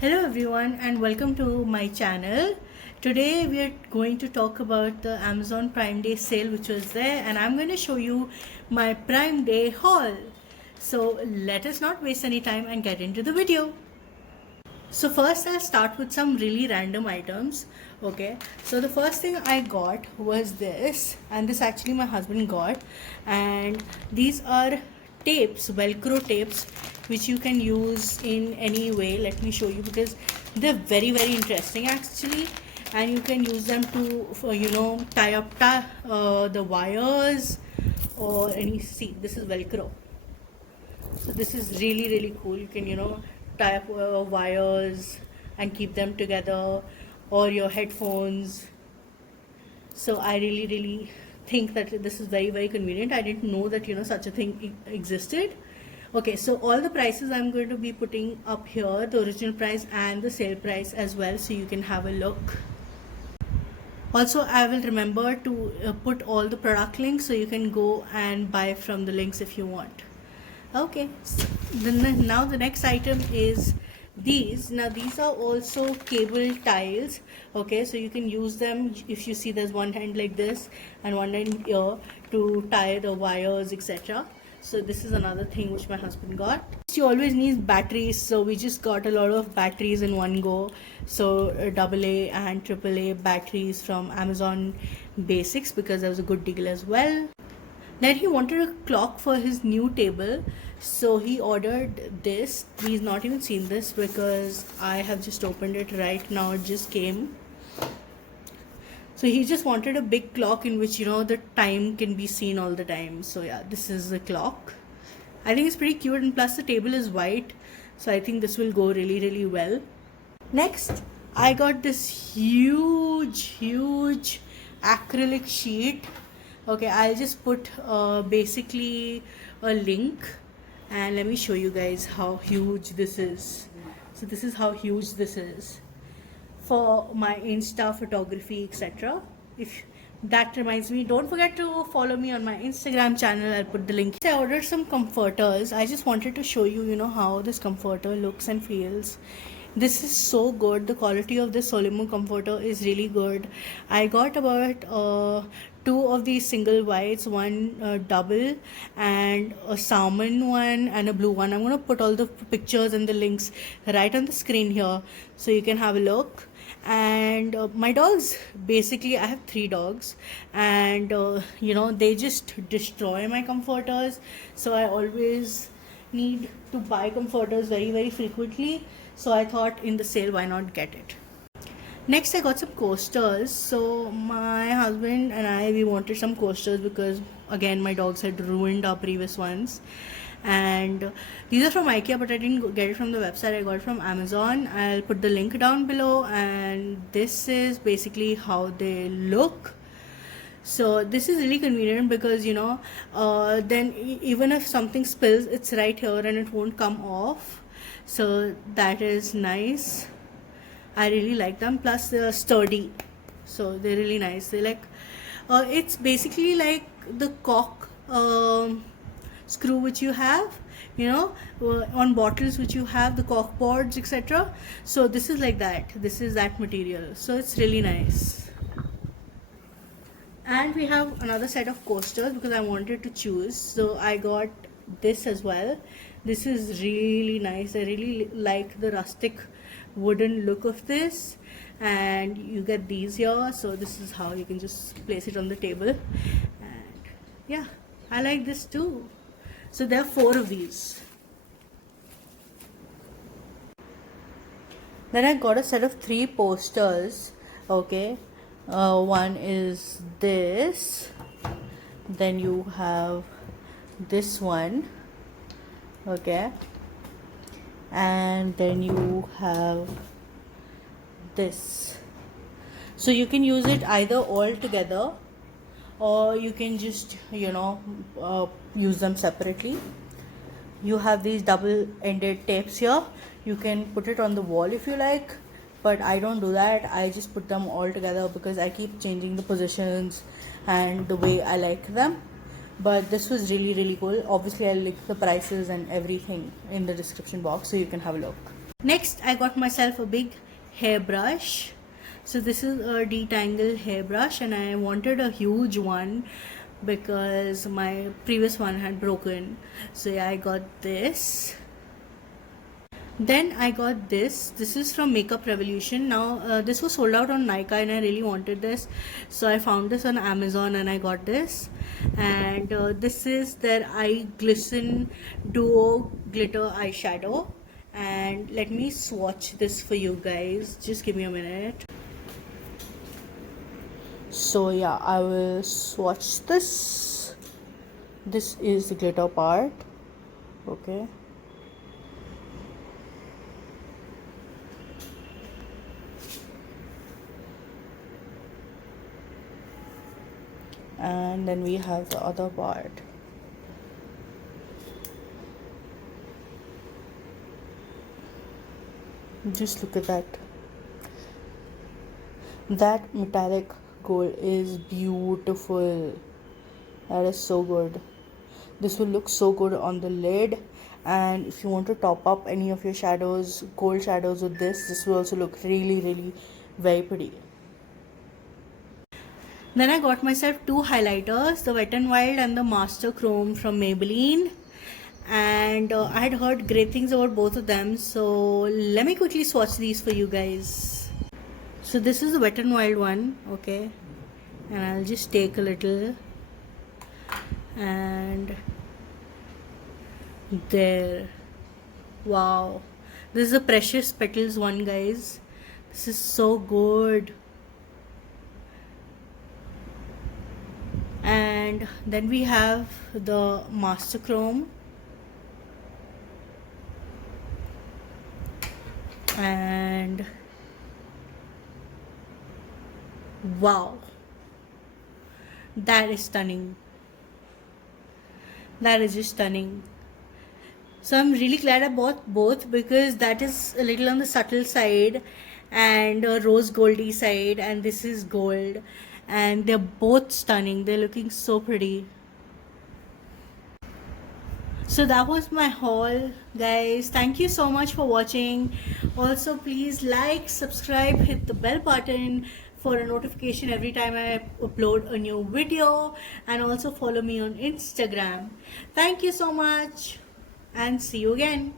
Hello everyone and welcome to my channel. Today we are going to talk about the Amazon Prime Day sale which was there, and I'm going to show you my Prime Day haul. So let us not waste any time and get into the video. So first I'll start with some really random items. Okay, so the first thing I got was this, and this actually my husband got, and these are tapes, velcro tapes, which you can use in any way. Let me show you because they're very interesting actually, and you can use them to tie up the wires or any. See, this is velcro, so this is really cool. You can tie up wires and keep them together, or your headphones. So I really think that this is very convenient. I didn't know that such a thing existed. Okay, so all the prices I'm going to be putting up here, the original price and the sale price as well, so you can have a look. Also, I will remember to put all the product links so you can go and buy from the links if you want. Okay, so now the next item is these. Now these are also cable tiles. Okay, so you can use them. If you see, there's one hand like this and one hand here to tie the wires, etc. So this is another thing which my husband got. You always need batteries, so we just got a lot of batteries in one go. So AA and AAA batteries from Amazon Basics, because there was a good deal as well. Then he wanted a clock for his new table, so he ordered this. He's not even seen this because I have just opened it right now. It just came. So he just wanted a big clock in which the time can be seen all the time. So yeah, this is the clock. I think it's pretty cute, and plus the table is white, so I think this will go really well. Next, I got this huge acrylic sheet. Okay, I'll just put basically a link, and let me show you guys how huge this is. So this is how huge this is for my Insta photography, etc. If that reminds me, don't forget to follow me on my Instagram channel. I'll put the link. I ordered some comforters. I just wanted to show you how this comforter looks and feels. This is so good. The quality of this Solomon comforter is really good. I got about two of these single whites, one double, and a salmon one and a blue one. I'm going to put all the pictures and the links right on the screen here so you can have a look. And my dogs, basically I have 3 dogs, and they just destroy my comforters, so I always need to buy comforters very frequently. So I thought in the sale, why not get it. Next, I got some coasters. So my husband and I, we wanted some coasters because again my dogs had ruined our previous ones, and these are from IKEA, but I didn't get it from the website. I got it from Amazon. I'll put the link down below, and this is basically how they look. So this is really convenient because then even if something spills, it's right here and it won't come off. So that is nice. I really like them. Plus they're sturdy, so they're really nice. They like it's basically like the cork screw which you have on bottles, which you have the cork boards, etc. So this is like that. This is that material, so it's really nice. And we have another set of coasters because I wanted to choose, so I got this as well. This is really nice. I really like the rustic wooden look of this, and you get these here. So this is how you can just place it on the table, and yeah, I like this too. So there are 4 of these. Then I got a set of 3 posters. Okay, one is this, then you have this one, okay, and then you have this. So you can use it either all together, or you can just use them separately. You have these double-ended tapes here. You can put it on the wall if you like, but I don't do that. I just put them all together because I keep changing the positions and the way I like them. But this was really cool. Obviously I'll link the prices and everything in the description box so you can have a look. Next, I got myself a big hairbrush. So this is a detangle hairbrush, and I wanted a huge one because my previous one had broken. So yeah, I got this. Then I got this. This is from Makeup Revolution. Now this was sold out on Nykaa, and I really wanted this, so I found this on Amazon and I got this. And this is their Eye Glisten Duo Glitter Eyeshadow. And let me swatch this for you guys. Just give me a minute. So yeah, I will swatch this. This is the glitter part. Okay. And then we have the other part. Just look at that metallic gold is beautiful. That is so good. This will look so good on the lid, and if you want to top up any of your shadows, gold shadows, with this will also look really very pretty. Then I got myself two highlighters, the Wet n Wild and the Master Chrome from Maybelline. And I had heard great things about both of them, so let me quickly swatch these for you guys. So this is the Wet n Wild one, okay, and I'll just take a little, and there, wow, this is the Precious Petals one, guys. This is so good. And then we have the Master Chrome, and wow, that is stunning. That is just stunning. So I'm really glad I bought both, because that is a little on the subtle side and a rose goldy side, and this is gold, and they're both stunning. They're looking so pretty. So that was my haul, guys. Thank you so much for watching. Also, please like, subscribe, hit the bell button for a notification every time I upload a new video, and also follow me on Instagram. Thank you so much, and see you again.